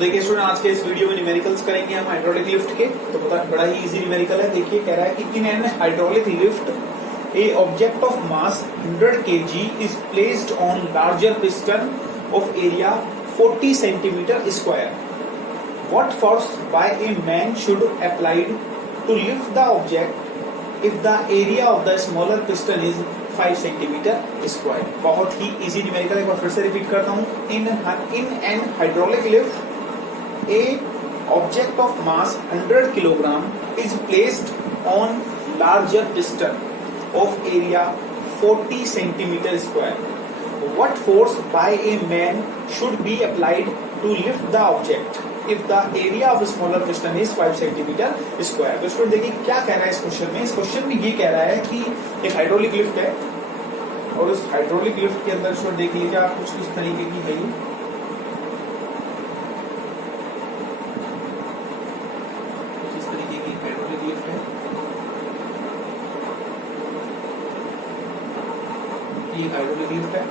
देखिए स्टूडेंट, आज के इस वीडियो में न्यूमेरिकल्स करेंगे हम हाइड्रोलिक लिफ्ट के। तो बड़ा ही इजी न्यूमेरिकल है। देखिए कह रहा है कि in an hydraulic lift a object of mass 100 kg is placed on larger piston of area 40 centimetre square. What force by a man should applied to lift the object if the area of the smaller piston is 5 centimetre square. बहुत ही easy numerical, एक बार फिर से repeat करता हूँ। इन an hydraulic lift a object of mass 100 kilogram is placed on larger piston of area 40 centimeter square. What force by a man should be applied to lift the object if the area of smaller piston is 5 centimeter square? तो student देखिए क्या कह रहा है इस question में। इस question में ये कह रहा है कि एक हाइड्रोलिक लिफ्ट है और उस हाइड्रोलिक लिफ्ट के अंदर स्टूडेंट देख लीजिए आप कुछ इस तरीके की है। हाइड्रोलिक लिफ्ट है।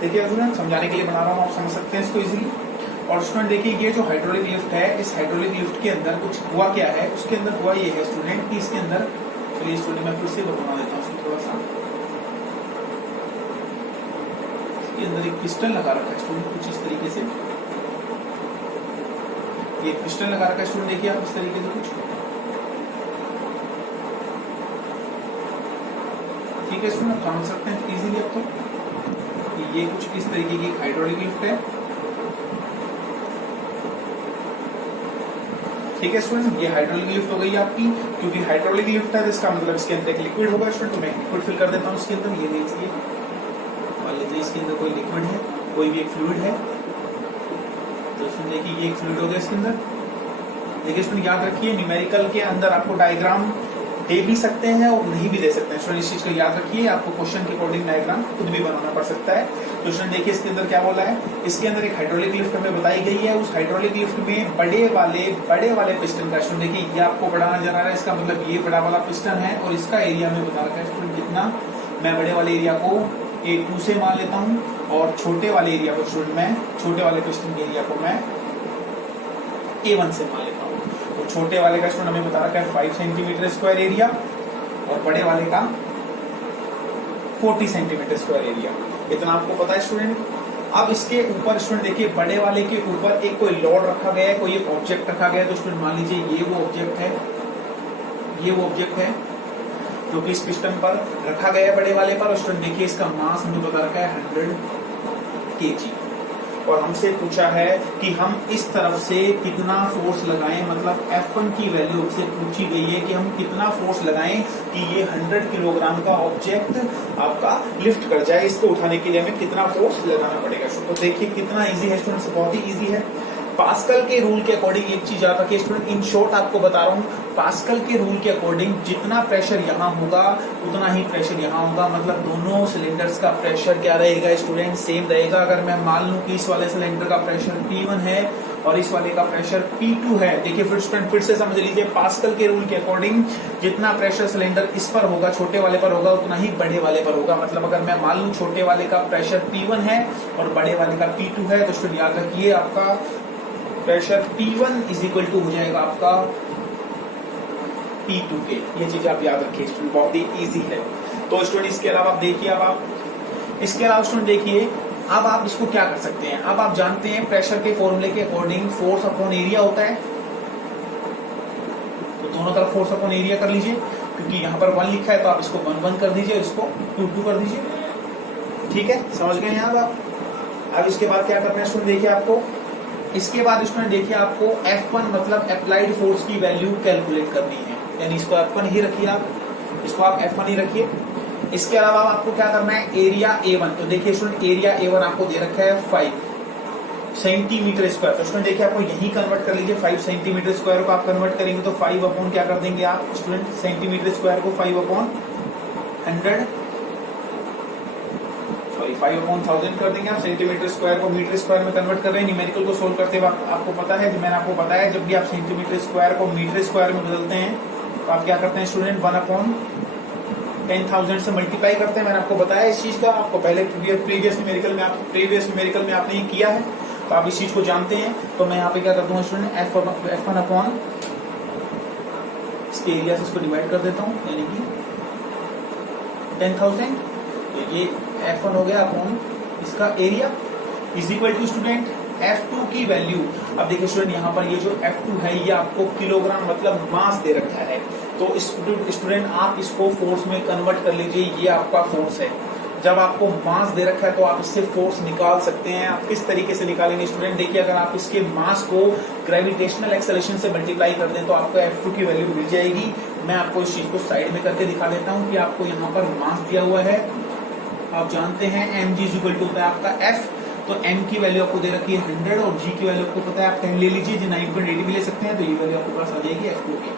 देखिए स्टूडेंट समझाने के लिए बना रहा हूँ, आप समझ सकते हैं इसको इजीली। और स्टूडेंट देखिए ये जो हाइड्रोलिक लिफ्ट है, इस हाइड्रोलिक लिफ्ट के अंदर कुछ हुआ क्या है। उसके अंदर हुआ ये है स्टूडेंट कि इसके अंदर, चलिए स्टूडेंट मैं फिर से बता देता हूँ थोड़ा सा। इसके अंदर एक पिस्टन लगा रखा है स्टूडेंट कुछ इस तरीके से। ये पिस्टन लगा रखा है स्टूडेंट, देखिए आप इस तरीके से कुछ, ठीक है स्टूडेंट, समझ सकते हैं इजीली अब तो। ये कुछ इस तरीके की हाइड्रोलिक लिफ्ट है, ठीक है स्टूडेंट। ये हाइड्रोलिक लिफ्ट हो गई आपकी, क्योंकि हाइड्रोलिक लिफ्ट है इसका मतलब इसके अंदर एक लिक्विड होगा स्टूडेंट। तो मैं लिक्विड फिल कर देता हूँ इसके अंदर। ये देखिए मान लीजिए इसके अंदर कोई लिक्विड है, कोई भी एक फ्लूइड है। तो इसमें देखिए ये एक फ्लूइड हो गया इसके अंदर। देखिए स्टूडेंट याद रखिए न्यूमेरिकल के अंदर आपको डायग्राम दे भी सकते हैं और नहीं भी दे सकते हैं। स्टूडेंट इस चीज को याद रखिए, आपको क्वेश्चन के अकॉर्डिंग डायग्राम खुद भी बनाना पड़ सकता है। तो स्टूडेंट देखिए इसके अंदर क्या बोला है। इसके अंदर एक हाइड्रोलिक लिफ्ट हमें बताई गई है। उस हाइड्रोलिक लिफ्ट में बड़े वाले पिस्टन का, स्टूडेंट देखिए ये आपको बड़ा नजर आ रहा है, इसका मतलब ये बड़ा वाला पिस्टन है और इसका एरिया में बता रखा है स्टूडेंट कितना। मैं बड़े वाले एरिया को A2 से मान लेता हूँ और छोटे वाले एरिया को स्टूडेंट मैं, छोटे वाले पिस्टन के एरिया को मैं A1 से मान लेता हूँ। तो छोटे वाले का स्टूडेंट हमें बता रखा है 5 सेंटीमीटर स्क्वायर एरिया और बड़े वाले का 40 सेंटीमीटर स्क्वायर एरिया। इतना आपको पता है स्टूडेंट। अब इसके ऊपर स्टूडेंट देखिए बड़े वाले के ऊपर एक कोई लोड रखा गया है, कोई एक ऑब्जेक्ट रखा गया है। तो स्टूडेंट मान लीजिए ये वो ऑब्जेक्ट है, ये वो ऑब्जेक्ट है जो कि इस पिस्टन पर रखा गया है बड़े वाले पर। और स्टूडेंट देखिए इसका मास हमें बता रखा है 100 kg और हमसे पूछा है कि हम इस तरफ से कितना फोर्स लगाएं। मतलब F1 की वैल्यू हमसे पूछी गई है कि हम कितना फोर्स लगाएं कि ये 100 किलोग्राम का ऑब्जेक्ट आपका लिफ्ट कर जाए। इसको उठाने के लिए हमें कितना फोर्स लगाना पड़ेगा। तो देखिए कितना इजी है स्टूडेंट्स, बहुत ही इजी है। पास्कल के रूल के अकॉर्डिंग एक चीज याद रखिए स्टूडेंट, इन शॉर्ट आपको बता रहा हूँ। पास्कल के रूल के अकॉर्डिंग जितना प्रेशर यहाँ होगा उतना ही प्रेशर यहाँ होगा। मतलब दोनों सिलेंडर्स का प्रेशर क्या रहेगा स्टूडेंट, सेम रहेगा। अगर मैं मान लूं कि इस वाले सिलेंडर का प्रेशर P1 है और इस वाले का प्रेशर P2 है। देखिए फिर स्टूडेंट फिर से समझ लीजिए, पास्कल के रूल के अकॉर्डिंग जितना प्रेशर सिलेंडर इस पर होगा, छोटे वाले पर होगा, उतना ही बड़े वाले पर होगा। मतलब अगर मैं मान लूं छोटे वाले का प्रेशर P1 है और बड़े वाले का P2 है, तो स्टूडेंट याद रखिए आपका pressure P1 is equal to हो जाएगा आपका P2 के। ये चीज आप याद रखिए स्टूडेंट, बहुत ही इजी है। तो स्टूडेंट इसके अलावा आप देखिए, अब आप इसके अलावा स्टूडेंट देखिए अब आप इसको क्या कर सकते हैं। अब आप जानते हैं प्रेशर के फॉर्मूले के अकॉर्डिंग फोर्स अपॉन एरिया होता है। तो दोनों तरफ फोर्स अपॉन एरिया कर लीजिए, क्योंकि यहाँ पर 1 लिखा है तो आप इसको 1 कर दीजिए, इसको 2 कर दीजिए। ठीक है, समझ गए यहाँ आप। अब इसके बाद क्या करना है स्टूडेंट देखिए आपको, इसके बाद स्टूडेंट देखिए आपको F1 मतलब अप्लाइड फोर्स की वैल्यू कैलकुलेट करनी है। यानी इसको F1 ही रखिए, आप इसको आप F1 ही रखिए। इसके अलावा आपको क्या करना है, एरिया A1। तो देखिए स्टूडेंट एरिया A1 आपको दे रखा है 5 सेंटीमीटर स्क्वायर। तो स्टूडेंट देखिए आपको यही कन्वर्ट कर लीजिए, 5 सेंटीमीटर स्क्वायर को आप कन्वर्ट करेंगे तो 5 अपॉन क्या कर देंगे आप स्टूडेंट, सेंटीमीटर स्क्वायर को 5 अपॉन 1000 कर देंगे आप। सेंटीमीटर स्क्वायर को मीटर स्क्वायर में कन्वर्ट कर रहे हैं। न्यूमेरिकल को सोल्व करते वक्त आपको पता है, मैंने आपको बताया जब भी आप सेंटीमीटर स्क्वायर को मीटर स्क्वायर में बदलते हैं तो आप क्या करते हैं स्टूडेंट, 1 अपॉन 10,000 से मल्टीप्लाई करते हैं। मैंने आपको बताया इस चीज का, आपको पहले प्रीवियस न्यूमेरिकल में आपने ये किया है। तो आप इस चीज को जानते हैं। तो मैं यहाँ पे क्या करता हूँ स्टूडेंट, F1 अपॉन इसके एरिया से इसको डिवाइड कर देता हूँ, यानी कि 10,000। तो ये F1 हो गया अपॉन इसका area is equal to student F2 की वैल्यू। अब देखिए स्टूडेंट यहाँ पर ये जो F2 है ये आपको किलोग्राम मतलब मास दे रखा है। तो स्टूडेंट आप इसको फोर्स में कन्वर्ट कर लीजिए, ये आपका फोर्स है। जब आपको मास दे रखा है तो आप इससे फोर्स निकाल सकते हैं। आप किस तरीके से निकालेंगे स्टूडेंट, देखिए अगर आप इसके मास को ग्रेविटेशनल एक्सेलरेशन से मल्टीप्लाई कर दें तो आपको F2 की वैल्यू मिल जाएगी। मैं आपको इस चीज को साइड में करके दिखा देता हूँ कि आपको यहाँ पर मास दिया हुआ है, आप जानते हैं mg इक्वल टू होता है आपका F। तो m की वैल्यू आपको दे रखी है 100 और g की वैल्यू आपको पता है, आप 10 ले लीजिए, 9.80 भी ले सकते हैं। तो ये वैल्यू आपके पास आ जाएगी F2 की।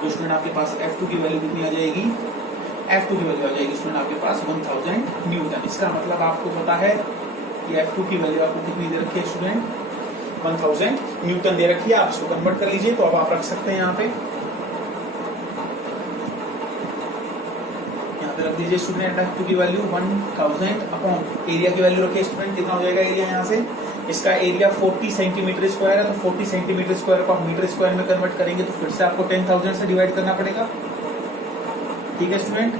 तो स्टूडेंट आपके पास F2 की वैल्यू कितनी आ जाएगी, F2 की वैल्यू आ जाएगी स्टूडेंट आपके पास 1000 न्यूटन। इसका मतलब आपको पता है कि F2 की वैल्यू आपको कितनी दे रखी है स्टूडेंट, 1000 न्यूटन दे रखी है। आप इसको कन्वर्ट कर लीजिए। तो अब आप रख सकते हैं यहाँ पे रख दीजिए स्टूडेंट F2 की वैल्यू 1000 अपॉन एरिया की वैल्यू रखिए स्टूडेंट, कितना हो जाएगा एरिया यहाँ से, इसका एरिया 40 सेंटीमीटर स्क्वायर है। तो 40 सेंटीमीटर स्क्वायर को आप मीटर स्क्वायर में कन्वर्ट करेंगे तो फिर से आपको 10,000 से डिवाइड करना पड़ेगा। ठीक है स्टूडेंट,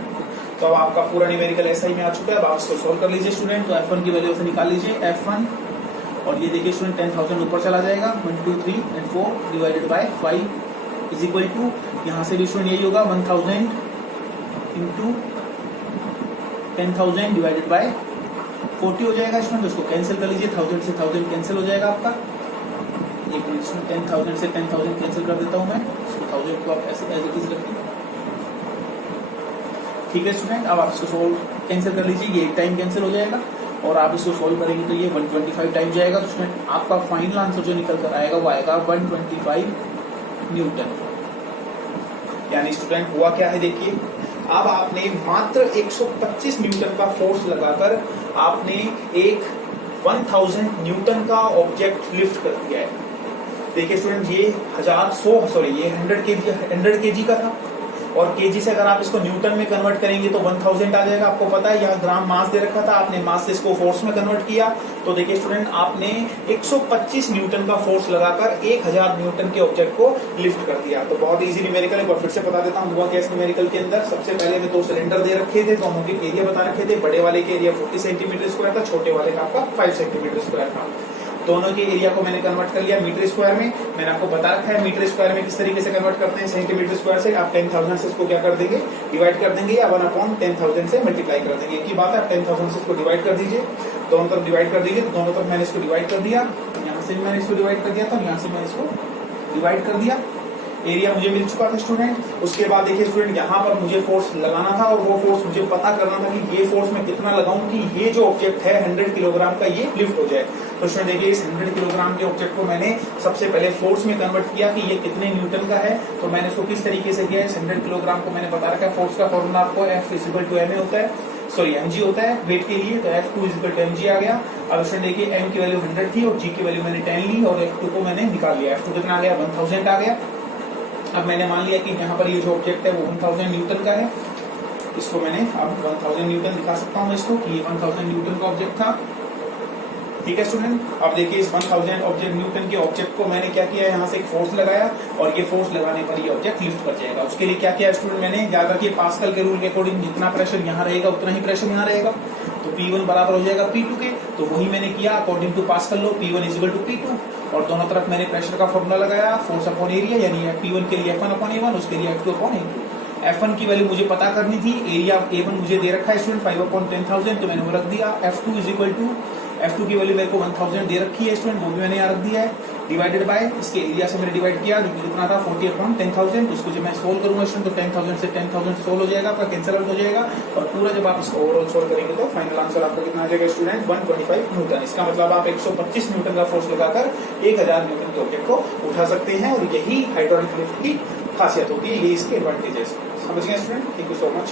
तो अब आपका पूरा न्यूमेरिकल ऐसा ही में आ चुका है। अब आप इसको सोल्व कर लीजिए स्टूडेंट। तो F1 की वैल्यू से निकाल लीजिए F1, और ये देखिए स्टूडेंट 10,000 ऊपर चला जाएगा, 1 2 3 and 4 divided by 5 is equal to, यहाँ से भी स्टूडेंट यही होगा 1000 इंटू 10,000 डिवाइडेड बाय 40 हो जाएगा स्टूडेंट। उसको कैंसिल कर लीजिए, 1000 से 1000 कैंसिल हो जाएगा आपका। एक मिनट स्टूडेंट, 10,000 से 10,000 कैंसिल कर देता हूं मैं, 1000 को आप ऐसे एज इट इज रखिए। ठीक है स्टूडेंट, अब आप इसको सोल्व कैंसिल कर लीजिए, ये एक टाइम कैंसिल हो जाएगा और आप इसको सोल्व करेंगे तो ये 125 टाइम जाएगा। तो स्टूडेंट आपका फाइनल आंसर जो निकल कर आएगा वो आएगा 125 न्यूटन। यानी स्टूडेंट हुआ क्या है, देखिए अब आपने मात्र 125 न्यूटन का फोर्स लगाकर आपने एक 1000 न्यूटन का ऑब्जेक्ट लिफ्ट कर दिया है। देखिए स्टूडेंट ये 100 केजी का था और केजी से अगर आप इसको न्यूटन में कन्वर्ट करेंगे तो 1000 आ जाएगा। आपको पता है यहाँ ग्राम मास दे रखा था, आपने मास से इसको फोर्स में कन्वर्ट किया। तो देखिए स्टूडेंट आपने 125 न्यूटन का फोर्स लगाकर 1000 न्यूटन के ऑब्जेक्ट को लिफ्ट कर दिया। तो बहुत इजी न्यूमेरिकल, एक बार फिर से बता देता हूँ हुआ क्या इस न्यूमेरिकल के अंदर। सबसे पहले में 2 सिलेंडर दे रखे थे, दोनों के एरिया बता रखे थे। बड़े वाले के एरिया 40 सेंटीमीटर स्क्वायर था, छोटे वाले का आपका 5 सेंटीमीटर स्क्वायर था। दोनों के एरिया को मैंने कन्वर्ट कर लिया मीटर स्क्वायर में। मैंने आपको बता रखा है मीटर स्क्वायर में किस तरीके से कन्वर्ट करते हैं, सेंटीमीटर स्क्वायर से। आप 10,000 से इसको क्या कर देंगे, डिवाइड कर देंगे या 1/10,000 से मल्टीप्लाई कर देंगे। एक ही बात है, आप 10,000 से इसको डिवाइड कर दीजिए, दोनों तरफ डिवाइड कर दीजिए। दोनों तरफ मैंने इसको डिवाइड कर दिया, यहाँ से भी मैंने इसको डिवाइड कर दिया था, यहाँ से मैंने इसको डिवाइड कर दिया। एरिया मुझे मिल चुका था स्टूडेंट। उसके बाद देखिए स्टूडेंट यहाँ पर मुझे फोर्स लगाना था और वो फोर्स मुझे पता करना था कि ये फोर्स मैं कितना लगाऊं कि ये जो ऑब्जेक्ट है 100 किलोग्राम का ये लिफ्ट हो जाए। तो स्टूडेंट देखिए इस 100 किलोग्राम के ऑब्जेक्ट को मैंने सबसे पहले फोर्स में कन्वर्ट किया कि ये कितने न्यूटन का है। तो मैंने इसको किस तरीके से किया, इस 100 किलोग्राम को मैंने बता रखा है। फोर्स का फॉर्मूला आपको F=ma होता है, सॉरी mg होता है वेट के लिए। तो F2=mg आ गया। अब स्टूडेंट देखिए m की वैल्यू 100 थी और g की वैल्यू मैंने 10 ली और F2 को मैंने निकाल लिया। F2 कितना आ गया, 1000 आ गया। अब मैंने मान लिया कि यहाँ पर ये जो ऑब्जेक्ट है वो 1000 न्यूटन का है। इसको मैंने अब 1000 न्यूटन दिखा सकता हूँ इसको कि ये 1000 न्यूटन का ऑब्जेक्ट था। ठीक है स्टूडेंट, अब देखिए इस 1000 ऑब्जेक्ट न्यूटन के ऑब्जेक्ट को मैंने क्या किया, यहाँ से एक फोर्स लगाया और ये फोर्स लगाने पर ये ऑब्जेक्ट लिफ्ट कर जाएगा। उसके लिए क्या किया स्टूडेंट, मैंने याद रखिए पास्कल के रूल के अकॉर्डिंग जितना प्रेशर यहाँ रहेगा उतना ही प्रेशर यहाँ रहेगा। तो P1 बराबर हो जाएगा P2 के। तो वही मैंने किया according to pascal law, P1 = P2। और दोनों तरफ मैंने प्रेशर का फॉर्मूला लगाया, फोर्स अपॉन एरिया, यानी P1 के लिए F1/A1, उसके लिए F2/A2। F1 की वैल्यू मुझे पता करनी थी, एरिया A1 मुझे दे रखा है स्टूडेंट 5/10,000, तो मैंने वो रख दिया। F2 की वैल्यू मेरे को 1000 दे रखी है स्टूडेंट, वो भी मैंने यहाँ रख दिया है। डिवाइडेड बाय इसके एरिया से मैंने डिवाइड किया, कितना था 40/10,000। उसको जब मैं सोल्व करूंगा स्टूडेंट तो 10,000 से 10,000 सोल्व हो जाएगा, आपका कैंसिल आउट हो जाएगा। और पूरा जब आप इसको ओवरऑल सोल्व करेंगे तो फाइनल आंसर आपका कितना आ जाएगा स्टूडेंट, 125 न्यूटन। इसका मतलब आप 125 न्यूटन का फोर्स लगाकर 1000 न्यूटन के ऑब्जेक्ट को उठा सकते हैं। और यही हाइड्रोलिक लिफ्ट की खासियत होती है, ये इसके एडवांटेजेस। समझ गए student, thank you so much.